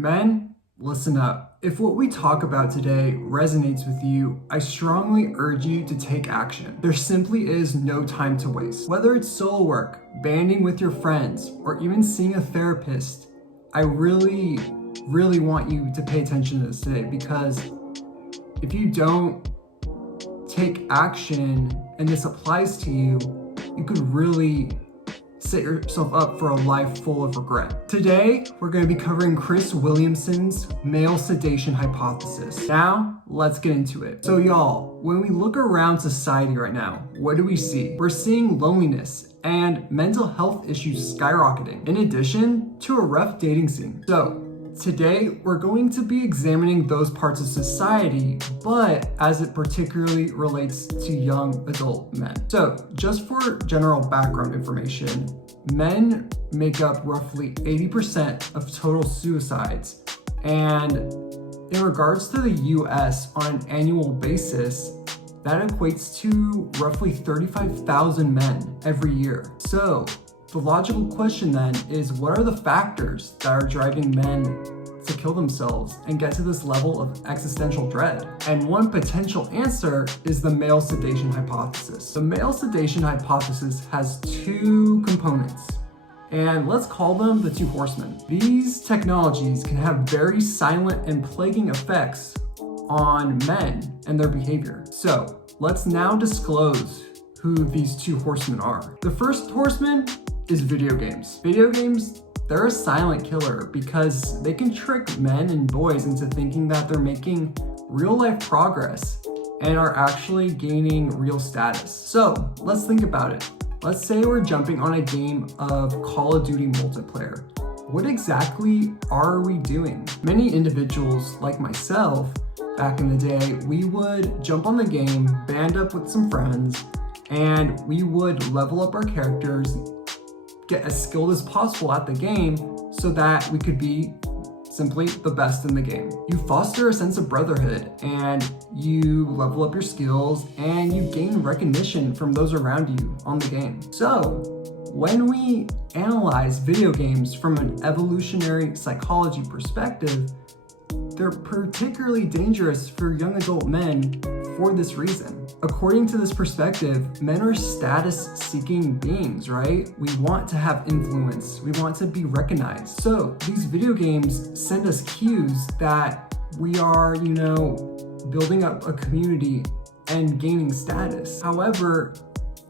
Men, listen up. If what we talk about today resonates with you, I strongly urge you to take action. There simply is no time to waste. Whether it's solo work, banding with your friends, or even seeing a therapist, I really want you to pay attention to this today, because if you don't take action and this applies to you, you could really set yourself up for a life full of regret. Today, we're going to be covering Chris Williamson's male sedation hypothesis. Now, let's get into it. So y'all, when we look around society right now, what do we see? We're seeing loneliness and mental health issues skyrocketing, in addition to a rough dating scene. So today, we're going to be examining those parts of society, but as it particularly relates to young adult men. So just for general background information, men make up roughly 80% of total suicides. And in regards to the US on an annual basis, that equates to roughly 35,000 men every year. So the logical question then is, what are the factors that are driving men to kill themselves and get to this level of existential dread? And one potential answer is the male sedation hypothesis. The male sedation hypothesis has two components, and let's call them the two horsemen. These technologies can have very silent and plaguing effects on men and their behavior. So let's now disclose who these two horsemen are. The first horseman is video games. Video games, they're a silent killer because they can trick men and boys into thinking that they're making real life progress and are actually gaining real status. So let's think about it. Let's say we're jumping on a game of Call of Duty multiplayer. What exactly are we doing? Many individuals like myself back in the day, we would jump on the game, band up with some friends, and we would level up our characters, get as skilled as possible at the game so that we could be simply the best in the game. You foster a sense of brotherhood and you level up your skills and you gain recognition from those around you on the game. So when we analyze video games from an evolutionary psychology perspective, they're particularly dangerous for young adult men for this reason. According to this perspective, men are status-seeking beings, right? We want to have influence. We want to be recognized. So these video games send us cues that we are, building up a community and gaining status. However,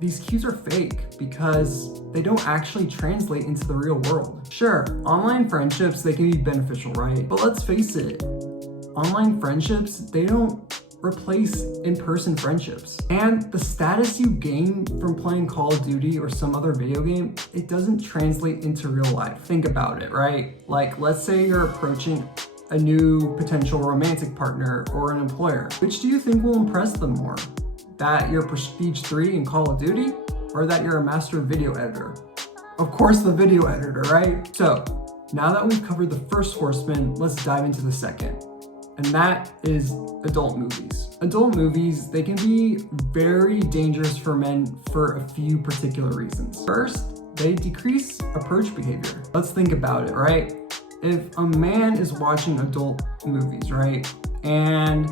these cues are fake because they don't actually translate into the real world. Sure, online friendships, they can be beneficial, right? But let's face it, online friendships, they don't replace in-person friendships. And the status you gain from playing Call of Duty or some other video game, it doesn't translate into real life. Think about it, right? Like, let's say you're approaching a new potential romantic partner or an employer. Which do you think will impress them more? That you're Prestige 3 in Call of Duty, or that you're a master video editor? Of course, the video editor, right? So now that we've covered the first horseman, let's dive into the second. And that is adult movies. Adult movies, they can be very dangerous for men for a few particular reasons. First, they decrease approach behavior. Let's think about it, right? If a man is watching adult movies, right, and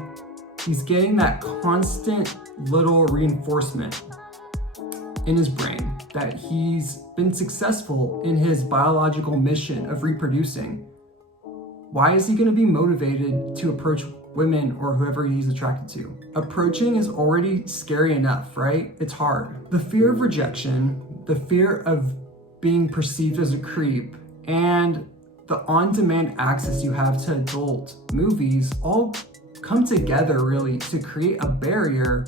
he's getting that constant little reinforcement in his brain that he's been successful in his biological mission of reproducing, why is he going to be motivated to approach women or whoever he's attracted to? Approaching is already scary enough, right? It's hard. The fear of rejection, the fear of being perceived as a creep, and the on-demand access you have to adult movies all come together really to create a barrier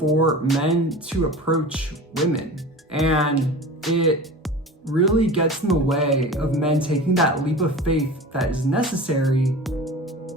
for men to approach women. And it really gets in the way of men taking that leap of faith that is necessary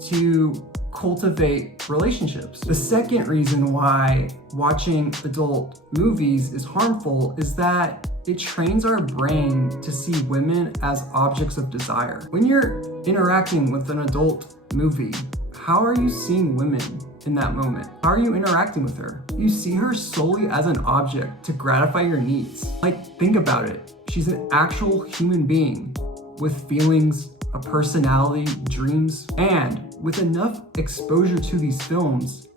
to cultivate relationships. The second reason why watching adult movies is harmful is that it trains our brain to see women as objects of desire. When you're interacting with an adult movie, how are you seeing women in that moment? How are you interacting with her? You see her solely as an object to gratify your needs. Like, think about it. She's an actual human being with feelings, a personality, dreams, and with enough exposure to these films,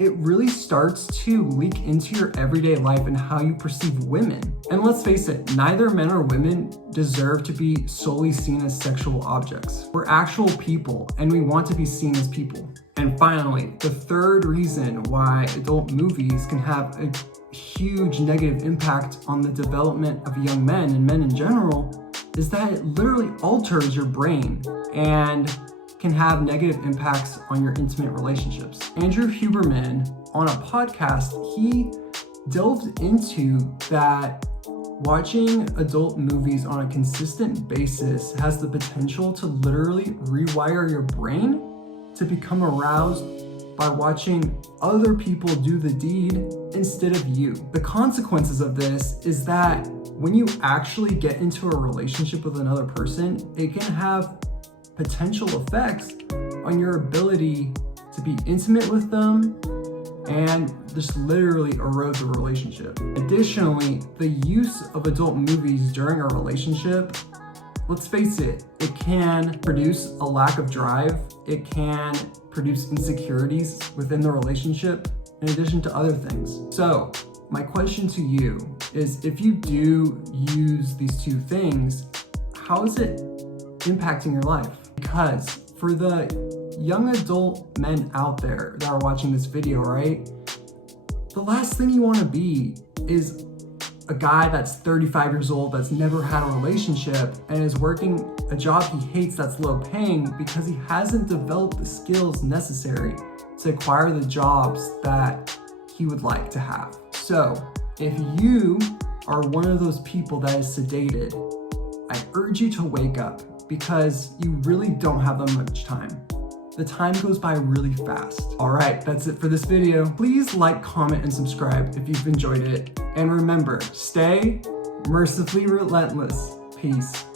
it really starts to leak into your everyday life and how you perceive women. And let's face it, neither men or women deserve to be solely seen as sexual objects. We're actual people, and we want to be seen as people. And finally, the third reason why adult movies can have a huge negative impact on the development of young men and men in general is that it literally alters your brain and can have negative impacts on your intimate relationships. Andrew Huberman, on a podcast, he delved into that watching adult movies on a consistent basis has the potential to literally rewire your brain to become aroused by watching other people do the deed instead of you. The consequences of this is that when you actually get into a relationship with another person, it can have potential effects on your ability to be intimate with them and just literally erode the relationship. Additionally, the use of adult movies during a relationship, let's face it, it can produce a lack of drive. It can produce insecurities within the relationship, in addition to other things. So my question to you is, if you do use these two things, how is it impacting your life? Because for the young adult men out there that are watching this video, right? The last thing you want to be is a guy that's 35 years old, that's never had a relationship and is working a job he hates that's low paying because he hasn't developed the skills necessary to acquire the jobs that he would like to have. So if you are one of those people that is sedated, I urge you to wake up, because you really don't have that much time. The time goes by really fast. All right, that's it for this video. Please like, comment, and subscribe if you've enjoyed it. And remember, stay mercifully relentless. Peace.